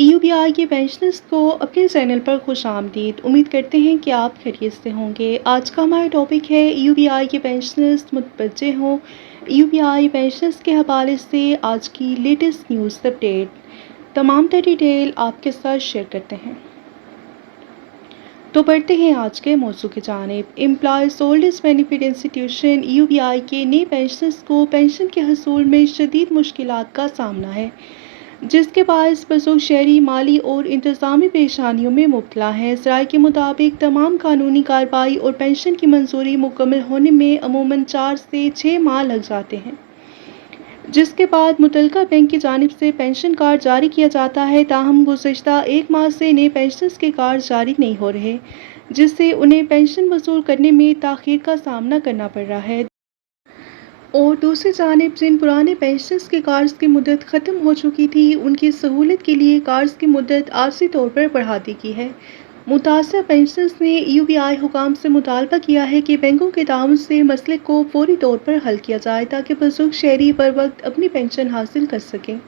EUBI के pensioners को अपने चैनल पर खुशामदीद। उम्मीद करते हैं कि आप खैरियत से होंगे। आज का हमारा टॉपिक है EUBI के पेंशनर्स मुतवज्जे हों। EUBI पेंशनर्स के हवाले से आज की लेटेस्ट न्यूज़ अपडेट, तमाम डिटेल आपके साथ शेयर करते हैं। तो बढ़ते हैं आज के मौजू की जानिब। Employees old age benefit institution EUBI के नए पेंशनर्स को पेंशन के हसूल में शदीद मुश्किलात का सामना है, जिसके बायस बसों शहरी माली और इंतज़ामी परेशानियों में मुब्तला हैं। ज़राए के मुताबिक तमाम कानूनी कार्रवाई और पेंशन की मंजूरी मुकम्मल होने में अमूमन 4 से 6 माह लग जाते हैं, जिसके बाद मुतल्लिका बैंक की जानिब से पेंशन कार्ड जारी किया जाता है। ताहम गुज़श्ता 1 माह से नए पेंशनर्स के कार्ड जारी नहीं हो रहे, जिससे उन्हें पेंशन वसूल करने में ताख़ीर का सामना करना पड़ रहा है। और दूसरी जानिब जिन पुराने पेंशनर्स के कार्ड्स की मुद्दत ख़त्म हो चुकी थी, उनकी सहूलत के लिए कार्ड्स की मुद्दत आरज़ी तौर पर बढ़ा दी गई है। मुतासर पेंशनर्स ने EUBI हुकाम से मुतालबा किया है कि बैंकों के ताउन से मसले को फौरी तौर पर हल किया जाए, ताकि बुज़ुर्ग शहरी बर वक्त अपनी पेंशन हासिल कर सकें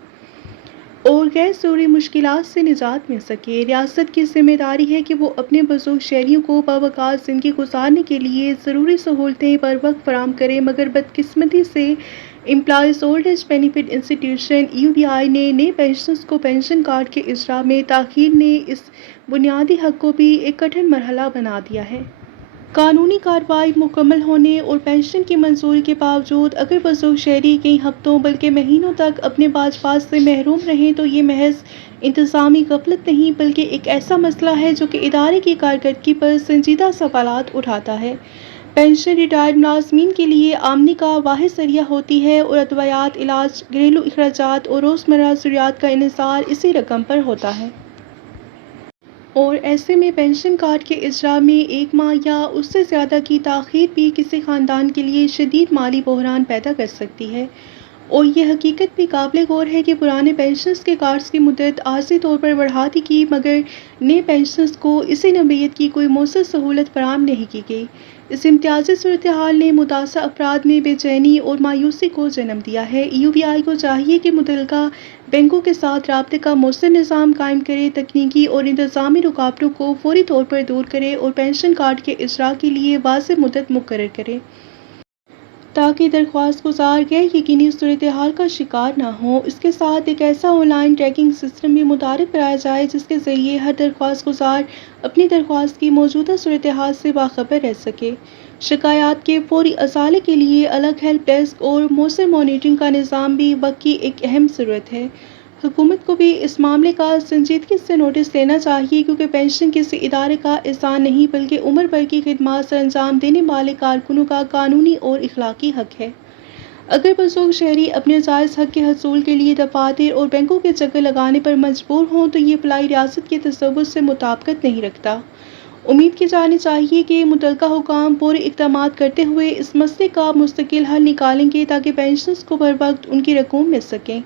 और गैर ज़रूरी मुश्किलात से निजात मिल सके। रियासत की ज़िम्मेदारी है कि वो अपने बुज़ुर्ग शहरियों को बावक़ात ज़िंदगी गुजारने के लिए ज़रूरी सहूलतें बर वक्त फराहम करें, मगर बदकिस्मती से employees old age benefit institution EUBI ने नए पेंशनर्स को पेंशन कार्ड के इजरा में ताख़ीर ने इस बुनियादी हक़ को भी एक कठिन मरहला बना दिया है। कानूनी कार्रवाई मुकम्मल होने और पेंशन की मंजूरी के बावजूद अगर बुज़ुर्ग शहरी कई हफ्तों बल्कि महीनों तक अपने बाजपात से महरूम रहें, तो ये महज इंतज़ामी गफलत नहीं, बल्कि एक ऐसा मसला है जो कि इदारे की कारकर्दगी पर संजीदा सवालात उठाता है। पेंशन रिटायर्ड मुलाज़मीन के लिए आमदनी का वाहिद ज़रिया होती है और अदवियात, इलाज, घरेलू अखराजात और रोज़मर्रा ज़रूरियात का इन्हिसार इसी रकम पर होता है। और ऐसे में पेंशन कार्ड के इजरा में 1 माह या उससे ज़्यादा की ताख़ीर भी किसी ख़ानदान के लिए शदीद माली बहरान पैदा कर सकती है। और ये हकीकत भी काबिल गौर है कि पुराने पेंशनर्स के कार्ड्स की मुद्दत आरज़ी तौर पर बढ़ा दी गई, मगर नए पेंशनर्स को इसी नौइयत की कोई मौसर सहूलत फराहम नहीं की गई। इस इम्तियाज़ी सूरत हाल ने मुतासर अफराद में बेचैनी और मायूसी को जन्म दिया है। EUBI को चाहिए कि मुतल्लिका बैंकों के साथ राब्ते का मौसर निज़ाम कायम करे, तकनीकी और इंतज़ामी रुकावटों को फौरी तौर पर दूर करे और पेंशन कार्ड के इजरा के लिए वाज़ेह मुद्दत मुकर्रर करे, ताकि दरख्वास्त गुजार गैर यकीनी सूरत हाल का शिकार ना हो। इसके साथ एक ऐसा ऑनलाइन ट्रैकिंग सिस्टम भी मुतारिफ कराया जाए, जिसके ज़रिए हर दरख्वास्त गुजार अपनी दरख्वास्त की मौजूदा सूरत हाल से बाखबर रह सके। शिकायत के फौरी असाले के लिए अलग हेल्प डेस्क और मौसर मॉनिटरिंग का निज़ाम भी वक्त की एक अहम ज़रूरत है। हुकूमत को भी इस मामले का संजीदगी से नोटिस लेना चाहिए, क्योंकि पेंशन किसी इदारे का एहसान नहीं, बल्कि उम्र भर की खिदमत सर अंजाम देने वाले कारकुनों का कानूनी और इखलाकी हक है। अगर बुज़ुर्ग शहरी अपने जायज़ हक के हसूल के लिए दफातर और बैंकों के चक्कर लगाने पर मजबूर हों, तो ये फलाई रियासत के तसव्वुर से मुताबिकत नहीं रखता। उम्मीद की जानी चाहिए कि मुतल्लिका हुकाम पूरे इक़दामात करते हुए इस मसले का मुस्तकिल हल निकालेंगे, ताकि पेंशनर्स को बर वक्त उनकी रकूम मिल सकें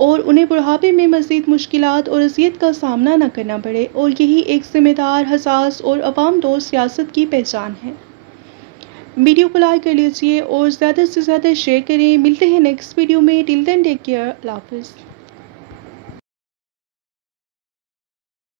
और उन्हें बुढ़ापे में मज़ीद मुश्किलात और अज़ियत का सामना न करना पड़े। और यही एक ज़िम्मेदार, हसास और अवाम दोस्त सियासत की पहचान है। वीडियो को लाइक कर लीजिए और ज़्यादा से ज़्यादा शेयर करें। मिलते हैं नेक्स्ट वीडियो में। Till then take care. अल्लाह हाफ़िज़।